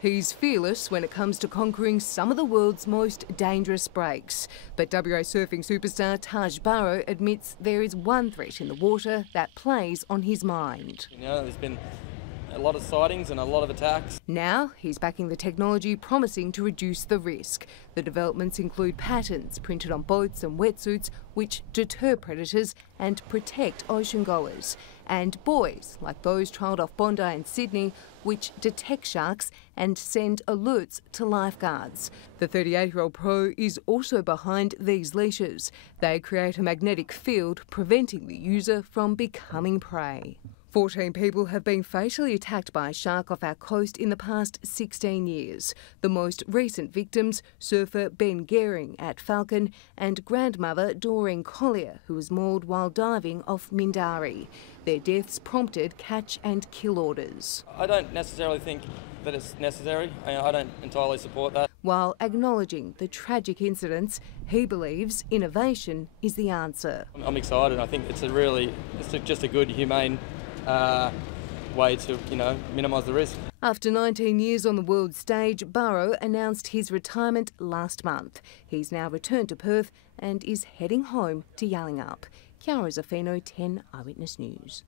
He's fearless when it comes to conquering some of the world's most dangerous breaks. But WA surfing superstar Taj Burrow admits there is one threat in the water that plays on his mind. You know, there's been a lot of sightings and a lot of attacks. Now he's backing the technology promising to reduce the risk. The developments include patterns printed on boats and wetsuits which deter predators and protect ocean goers, and buoys like those trialled off Bondi and Sydney which detect sharks and send alerts to lifeguards. The 38-year-old pro is also behind these leashes. They create a magnetic field preventing the user from becoming prey. 14 people have been fatally attacked by a shark off our coast in the past 16 years. The most recent victims, surfer Ben Gehring at Falcon and grandmother Doreen Collier, who was mauled while diving off Mindarie. Their deaths prompted catch and kill orders. I don't necessarily think that it's necessary. I don't entirely support that. While acknowledging the tragic incidents, he believes innovation is the answer. I'm excited. I think it's just a good, humane way to, minimise the risk. After 19 years on the world stage, Burrow announced his retirement last month. He's now returned to Perth and is heading home to Yallingup. Chiara Zaffino, 10 Eyewitness News.